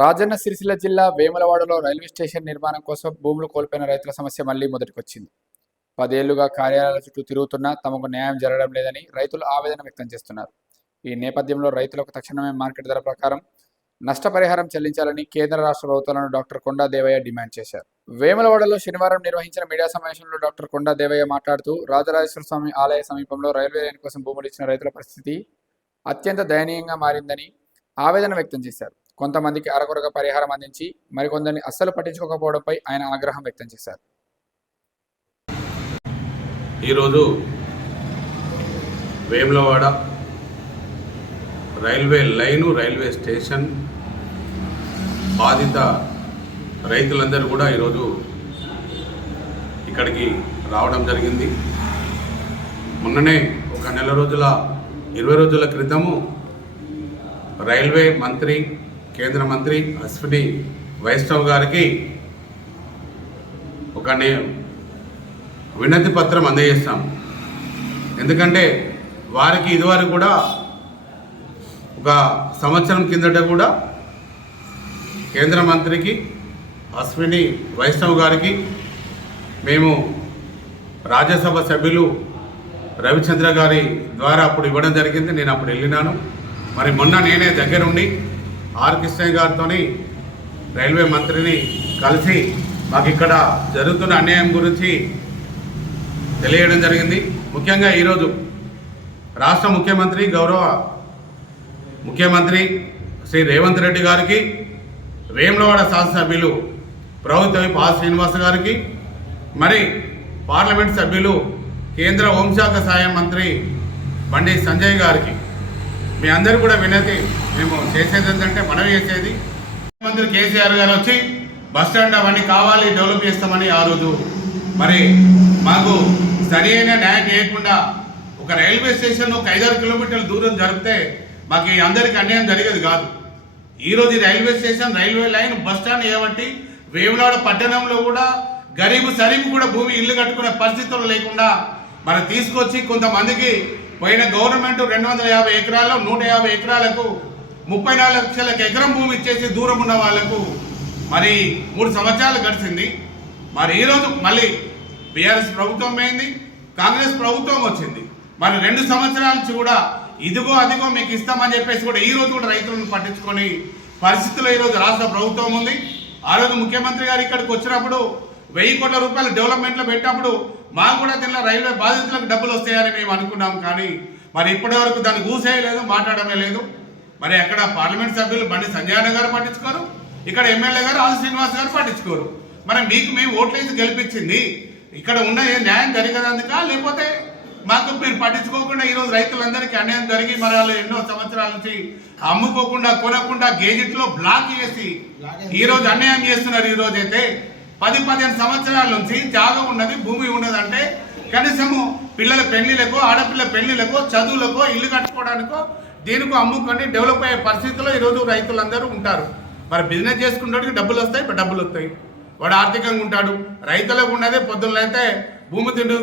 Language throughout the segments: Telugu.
రాజన్న సిరిసిల్ల జిల్లా వేములవాడలో రైల్వే స్టేషన్ నిర్మాణం కోసం భూములు కోల్పోయిన రైతుల సమస్య మళ్ళీ మొదటికొచ్చింది. పదేళ్ళుగా కార్యాలయాల చుట్టూ తిరుగుతున్నా తమకు న్యాయం జరగడం లేదని రైతులు ఆవేదన వ్యక్తం చేస్తున్నారు. ఈ నేపథ్యంలో రైతులకు తక్షణమే మార్కెట్ ధర ప్రకారం నష్టపరిహారం చెల్లించాలని కేంద్ర రాష్ట్ర ప్రభుత్వాలను డాక్టర్ కొండా దేవయ్య డిమాండ్ చేశారు. వేములవాడలో శనివారం నిర్వహించిన మీడియా సమావేశంలో డాక్టర్ కొండా దేవయ్య మాట్లాడుతూ రాజరాజేశ్వర స్వామి ఆలయ సమీపంలో రైల్వే లైన్ కోసం భూములు ఇచ్చిన రైతుల పరిస్థితి అత్యంత దయనీయంగా మారిందని ఆవేదన వ్యక్తం చేశారు. కొంతమందికి అరకొరగా పరిహారం అందించి మరికొందరిని అస్సలు పట్టించుకోకపోవడంపై ఆయన ఆగ్రహం వ్యక్తం చేశారు. ఈరోజు Vemulawada railway line railway station బాధిత రైతులందరూ కూడా ఈరోజు ఇక్కడికి రావడం జరిగింది. మొన్ననే ఒక నెల రోజుల ఇరవై రోజుల క్రితము రైల్వే మంత్రి కేంద్ర మంత్రి అశ్విని వైష్ణవ్ గారికి ఒక వినతి పత్రం అందజేస్తాం. ఎందుకంటే వారికి ఇదివరకు కూడా ఒక సంవత్సరం కిందట కూడా కేంద్ర మంత్రికి అశ్విని వైష్ణవ్ గారికి మేము రాజ్యసభ సభ్యులు రవిచంద్ర గారి ద్వారా అప్పుడు ఇవ్వడం జరిగింది. నేను అప్పుడు వెళ్ళినాను. మరి మొన్న నేనే దగ్గరుండి ఆర్ కృష్ణయ్య గారితో రైల్వే మంత్రిని కలిసి మాకు ఇక్కడ జరుగుతున్న అన్యాయం గురించి తెలియడం జరిగింది. ముఖ్యంగా ఈరోజు రాష్ట్ర ముఖ్యమంత్రి గౌరవ ముఖ్యమంత్రి శ్రీ రేవంత్ రెడ్డి గారికి వేములవాడ శాసనసభ్యులు ప్రభుత్వ పా శ్రీనివాస్ గారికి మరి పార్లమెంట్ సభ్యులు కేంద్ర హోంశాఖ సహాయ మంత్రి బండి సంజయ్ గారికి మీ అందరు కూడా వినతి మేము చేసేది ఏంటంటే మనం చేసేది. ముఖ్యమంత్రి కేసీఆర్ గారు వచ్చి బస్ స్టాండ్ అవన్నీ కావాలి డెవలప్ చేస్తామని ఆ రోజు. మరి మాకు సరి అయిన న్యాయం చేయకుండా ఒక రైల్వే స్టేషన్ ఒక ఐదారు కిలోమీటర్ల దూరం జరిపితే మాకు ఈ అందరికీ అన్యాయం జరిగేది కాదు. ఈరోజు ఈ railway station railway line bus stand ఏబట్టి Vemulawada పట్టణంలో కూడా గరీబు సరీబు కూడా భూమి ఇల్లు కట్టుకునే పరిస్థితులు లేకుండా మనం తీసుకొచ్చి కొంతమందికి పోయిన గవర్నమెంట్ రెండు వందల యాభై ఎకరాల్లో నూట యాభై ఎకరాలకు ముప్పై నాలుగు లక్షలకు ఎకరం భూమి ఇచ్చేసి దూరం ఉన్న వాళ్ళకు మరి మూడు సంవత్సరాలు గడిచింది. మరి ఈరోజు మళ్ళీ బీఆర్ఎస్ ప్రభుత్వం పోయింది కాంగ్రెస్ ప్రభుత్వం వచ్చింది. మరి రెండు సంవత్సరాల నుంచి కూడా ఇదిగో అదిగో మీకు ఇస్తామని చెప్పేసి కూడా ఈ రోజు కూడా రైతులను పట్టించుకొని పరిస్థితుల్లో ఈరోజు రాష్ట్ర ప్రభుత్వం ఉంది. ఆ రోజు ముఖ్యమంత్రి గారు ఇక్కడికి వచ్చినప్పుడు వెయ్యి కోట్ల రూపాయలు డెవలప్మెంట్లో పెట్టినప్పుడు మాకు కూడా దీనిలో రైల్వే బాధితులకు డబ్బులు వస్తాయని మేము అనుకున్నాం కానీ మరి ఇప్పటి వరకు దాన్ని కూసేయలేదు మాట్లాడమే లేదు. మరి అక్కడ పార్లమెంట్ సభ్యులు బండి సంజయ్ గారు పట్టించుకోరు ఇక్కడ ఎమ్మెల్యే గారు ఆది శ్రీనివాస్ గారు పట్టించుకోరు. మరి మీకు మేము ఓట్లేసి గెలిపించింది ఇక్కడ ఉన్న ఏ న్యాయం జరిగేందుక లేకపోతే మాకు మీరు పట్టించుకోకుండా ఈరోజు రైతులందరికీ అన్యాయం జరిగి మరి వాళ్ళు ఎన్నో సంవత్సరాల నుంచి అమ్ముకోకుండా కొనకుండా గేజెట్లో బ్లాక్ చేసి ఈరోజు అన్యాయం చేస్తున్నారు ఈ రోజు అయితే పది పదిహేను సంవత్సరాల నుంచి జాగ ఉన్నది భూమి ఉన్నది అంటే కనీసము పిల్లల పెళ్ళిలకు ఆడపిల్ల పెళ్ళిలకు చదువులకు ఇల్లు కట్టుకోవడానికో దీనికో అమ్ముకొని డెవలప్ అయ్యే పరిస్థితిలో ఈరోజు రైతులందరూ ఉంటారు. మరి బిజినెస్ చేసుకున్నోడికి డబ్బులు వస్తాయి ఇప్పుడు డబ్బులు వస్తాయి. వాడు ఆర్థికంగా ఉంటాడు. రైతులకు ఉన్నదే పొద్దున్న అయితే భూమి తిండు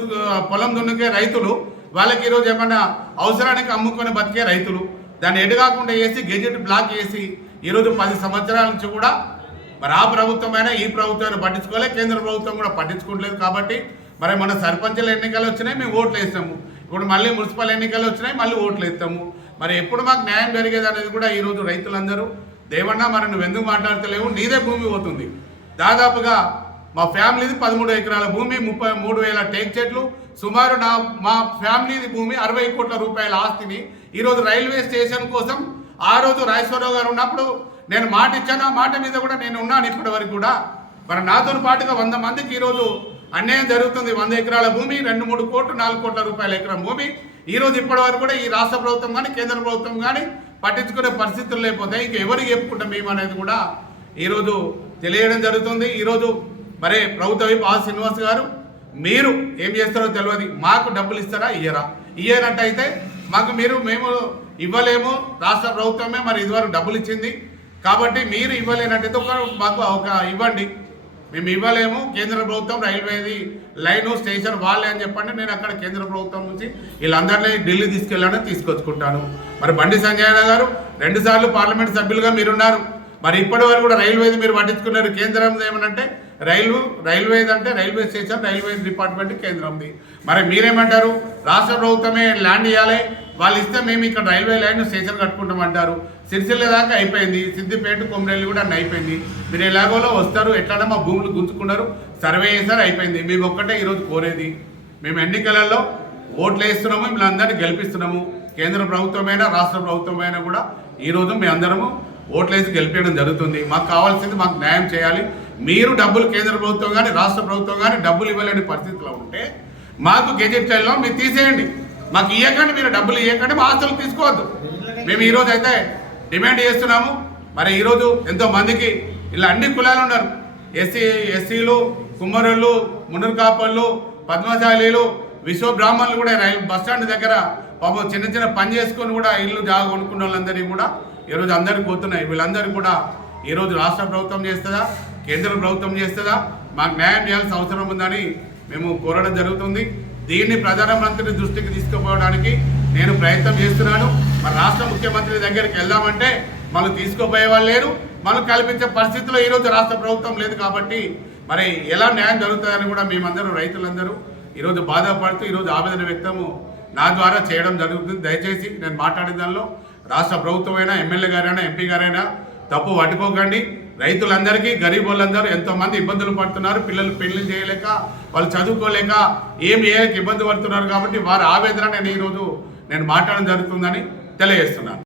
పొలం దున్నుకే రైతులు. వాళ్ళకి ఈరోజు ఏమన్నా అవసరానికి అమ్ముకొని బతికే రైతులు. దాన్ని ఎడగాకుండా చేసి గెజెట్ బ్లాక్ చేసి ఈరోజు పది సంవత్సరాల నుంచి కూడా మరి ఆ ప్రభుత్వమైనా ఈ ప్రభుత్వాన్ని పట్టించుకోలే కేంద్ర ప్రభుత్వం కూడా పట్టించుకోవట్లేదు కాబట్టి మరి మన సర్పంచుల ఎన్నికలు వచ్చినాయి మేము ఓట్లు వేస్తాము. ఇప్పుడు మళ్ళీ మున్సిపల్ ఎన్నికలు వచ్చినాయి మళ్ళీ ఓట్లు వేస్తాము. మరి ఎప్పుడు మాకు న్యాయం జరిగేది అనేది కూడా ఈరోజు రైతులందరూ దేవన్నా మరి నువ్వు ఎందుకు మాట్లాడతలేవు? నీదే భూమి పోతుంది. దాదాపుగా మా ఫ్యామిలీది పదమూడు ఎకరాల భూమి ముప్పై మూడు వేల టేక్ చెట్లు. సుమారు నా మా ఫ్యామిలీది భూమి అరవై కోట్ల రూపాయల ఆస్తిని ఈరోజు రైల్వే స్టేషన్ కోసం ఆ రోజు రాజేశ్వరరావు గారు ఉన్నప్పుడు నేను మాట ఇచ్చాను ఆ మాట మీద కూడా నేను ఉన్నాను ఇప్పటి వరకు కూడా. మరి నాతో పాటుగా వంద మందికి ఈరోజు అన్యాయం జరుగుతుంది. వంద ఎకరాల భూమి రెండు మూడు కోట్లు నాలుగు కోట్ల రూపాయల ఎకరం భూమి. ఈరోజు ఇప్పటి వరకు కూడా ఈ రాష్ట్ర ప్రభుత్వం కానీ కేంద్ర ప్రభుత్వం కానీ పట్టించుకునే పరిస్థితులు లేకపోతే ఇంక ఎవరికి చెప్పుకుంటాం మేము అనేది కూడా ఈరోజు తెలియడం జరుగుతుంది. ఈరోజు మరే ప్రభుత్వ వైపు ఆ శ్రీనివాస్ గారు మీరు ఏం చేస్తారో తెలియదు. మాకు డబ్బులు ఇస్తారా? ఇయ్యరా. ఇయ్యనట్టయితే మాకు మీరు మేము ఇవ్వలేము. రాష్ట్ర ప్రభుత్వమే మరి ఇదివరకు డబ్బులు ఇచ్చింది. కాబట్టి మీరు ఇవ్వలేనట్టయితే ఒక మాకు ఒక ఇవ్వండి. మేము ఇవ్వలేము. కేంద్ర ప్రభుత్వం రైల్వేది లైను స్టేషన్ వాళ్ళే అని చెప్పండి. నేను అక్కడ కేంద్ర ప్రభుత్వం నుంచి వీళ్ళందరినీ ఢిల్లీ తీసుకెళ్ళాలని తీసుకొచ్చుకుంటాను. మరి బండి సంజయ్ గారు రెండుసార్లు పార్లమెంట్ సభ్యులుగా మీరున్నారు. మరి ఇప్పటి వరకు కూడా రైల్వేది మీరు పట్టించుకున్నారు. కేంద్రం ఏమనంటే రైలు రైల్వేది అంటే రైల్వే స్టేషన్ రైల్వే డిపార్ట్మెంట్ కేంద్రంది. మరి మీరేమంటారు? రాష్ట్ర ప్రభుత్వమే ల్యాండ్ ఇవ్వాలి వాళ్ళు ఇస్తే మేము ఇక్కడ రైల్వే లైన్ స్టేషన్ కట్టుకుంటామంటారు. సిరిసిల్ల దాకా అయిపోయింది సిద్దిపేట కొమరేళ్ళు కూడా అయిపోయింది. మీరు ఎలాగోలో వస్తారు ఎట్లానో మా భూములు గుంజుకున్నారు సర్వే చేశారు అయిపోయింది. మేము ఒక్కటే ఈరోజు కోరేది. మేము ఎన్నికలలో ఓట్లు వేస్తున్నాము మిమ్మల్ని అందరినీ గెలిపిస్తున్నాము. కేంద్ర ప్రభుత్వమైనా రాష్ట్ర ప్రభుత్వమైనా కూడా ఈరోజు మీ అందరము ఓట్లు వేసి గెలిపించడం జరుగుతుంది. మాకు కావాల్సింది మాకు న్యాయం చేయాలి. మీరు డబ్బులు కేంద్ర ప్రభుత్వం కానీ రాష్ట్ర ప్రభుత్వం కానీ డబ్బులు ఇవ్వలేని పరిస్థితిలో ఉంటే మాకు గెజెట్ స్టైల్లో మీరు తీసేయండి. మాకు ఇవ్వకండి మీరు డబ్బులు ఇవ్వకండి మా ఆస్తులు తీసుకోవద్దు. మేము ఈరోజు అయితే డిమాండ్ చేస్తున్నాము. మరి ఈరోజు ఎంతో మందికి ఇలా అన్ని కులాలు ఉన్నారు. ఎస్సీ ఎస్సీలు కుమ్మరులు మునుర్కాపళ్ళు పద్మశాలీలు విశ్వ బ్రాహ్మణులు కూడా రైలు బస్ స్టాండ్ దగ్గర పాపం చిన్న చిన్న పని చేసుకొని కూడా ఇల్లు జాగా కొనుక్కున్న వాళ్ళందరినీ కూడా ఈరోజు అందరికీ పోతున్నాయి. వీళ్ళందరూ కూడా ఈరోజు రాష్ట్ర ప్రభుత్వం చేస్తుందా? కేంద్ర ప్రభుత్వం చేస్తుందా? మాకు న్యాయం చేయాల్సిన అవసరం ఉందని మేము కోరడం జరుగుతుంది. దీన్ని ప్రధానమంత్రి దృష్టికి తీసుకుపోవడానికి నేను ప్రయత్నం చేస్తున్నాను. మన రాష్ట్ర ముఖ్యమంత్రి దగ్గరికి వెళ్దామంటే మనం తీసుకుపోయే వాళ్ళు లేరు. మనం కల్పించే పరిస్థితిలో ఈరోజు రాష్ట్ర ప్రభుత్వం లేదు కాబట్టి మరి ఎలా న్యాయం జరుగుతుందని కూడా మేమందరూ రైతులందరూ ఈరోజు బాధపడుతూ ఈరోజు ఆవేదన వ్యక్తము నా ద్వారా చేయడం జరుగుతుంది. దయచేసి నేను మాట్లాడిన దానిలో రాష్ట్ర ప్రభుత్వమైనా ఎమ్మెల్యే గారైనా ఎంపీ గారైనా తప్పు పట్టుకోకండి. రైతులందరికీ గరీబ్ వాళ్ళందరూ ఎంతోమంది ఇబ్బందులు పడుతున్నారు. పిల్లలు పెళ్ళి చేయలేక వాళ్ళు చదువుకోలేక ఏం చేయలేక ఇబ్బంది పడుతున్నారు కాబట్టి వారి ఆవేదన నేను ఈరోజు నేను మాట్లాడడం జరుగుతుందని తెలియజేస్తున్నాను.